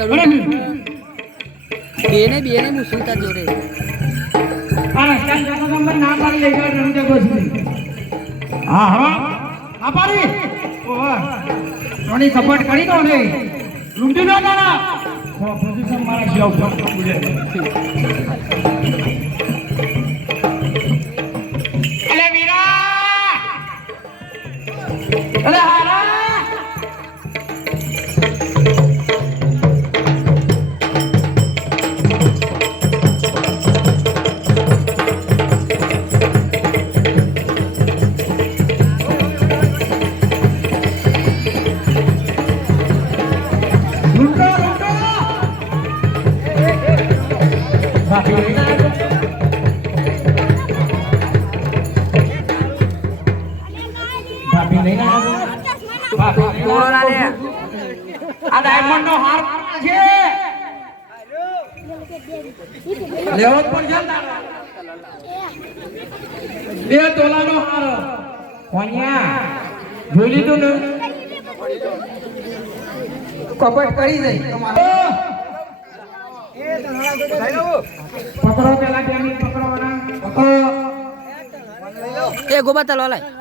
જરૂર બેને પૂછું તાર જોડે હા હા આ પાડી ઓની કપટ કરી દો ને લૂંટી ના ના પોઝિશન મારા શિવ બોલે અલે વીરા અલે હારા આ ડાયમંડ નો હાર છે લેવો પણ છે 2 તોલાનો હાર કોન્યા જોઈ લીધું ને કપટ કરી દઈ તમારો પકડો પેલા કેમી પકડવાના એ ગોબા તલવા લાય